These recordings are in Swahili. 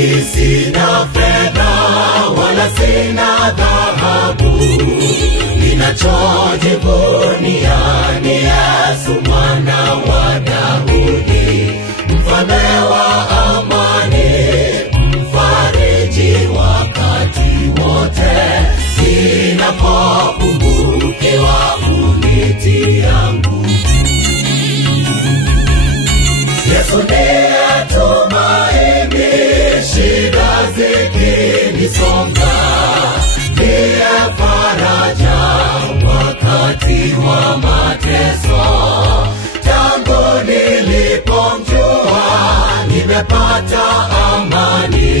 Mimi sina fedha wala sina dhahabu, ninachojivunia ni Yesu mwana wa Daudi, mfalme wa amani, mfariji wakati wote, ninapopungukiwa unitia nguvu. Yesu ndiye tumaini, shida zikinisonga, ndiye faraja wakati wa mateso. Tangu nilipomjua nimepata amani,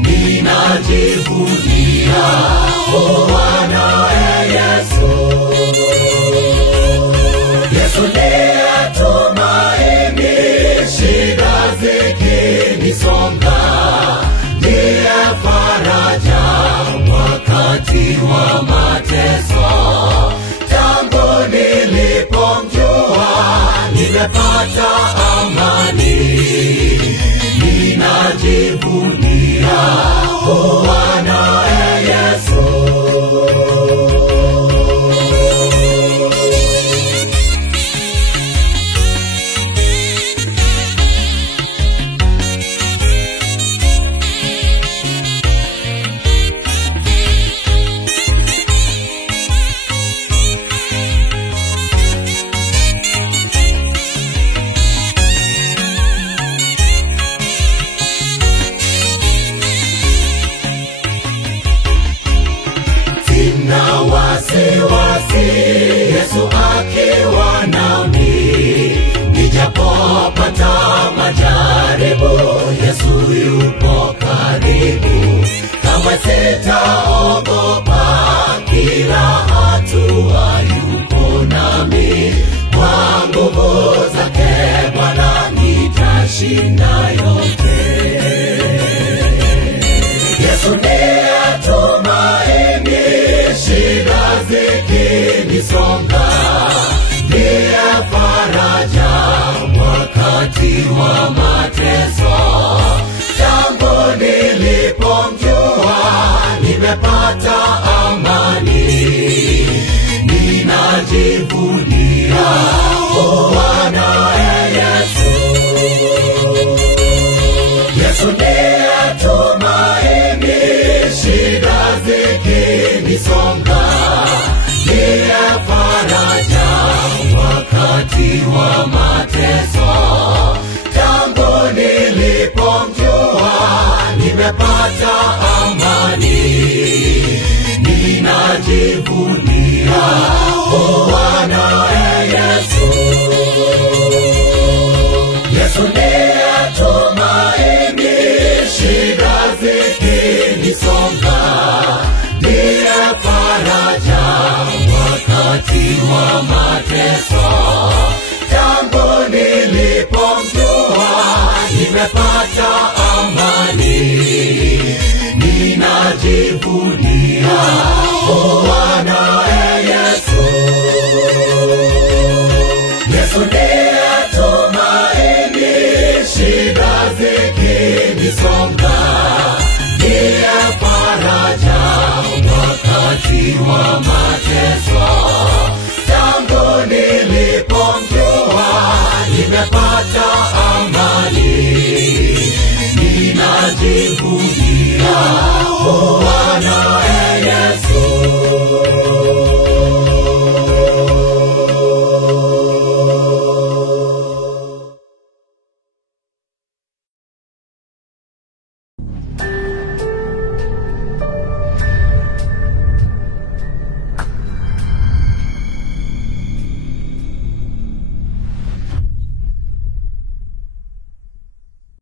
ninajivunia kuwa naye Yesu. Yesu ndiye tumaini, shida zikinisonga, ndiye faraja wakati wa mateso. Tangu nilipomjua nimepata amani, ninajivunia kuwa naye Yesu. Sina wasiwasi, Yesu akiwa nami, nijapopata majaribu, Yesu yupo karibu. Kama sitaogopa, kila hatua yupo nami, kwa nguvu zake Bwana nitashinda yote. Yesu ndiye tumaini, shida zikinisonga, ndiye faraja wakati wa mateso. Tangu nilipomjua nimepata amani, ninajivunia kuwa naye Yesu. Yesu ndiye tumaini, shida zikinisonga, ndiye faraja wakati wa mateso. Tangu nilipomjua nimepata amani, ninajivunia kuwa naye Yesu. Yesu ndiye tumaini, shida zikinisonga, ndiye faraja wakati wa mateso. Tangu nilipomjua nimepata amani, ninajivunia kuwa naye Yesu. Yesu ndiye tumaini, shida zikinisonga, ndiye faraja wakati wa mateso. Tangu nilipomjua nimepata amani,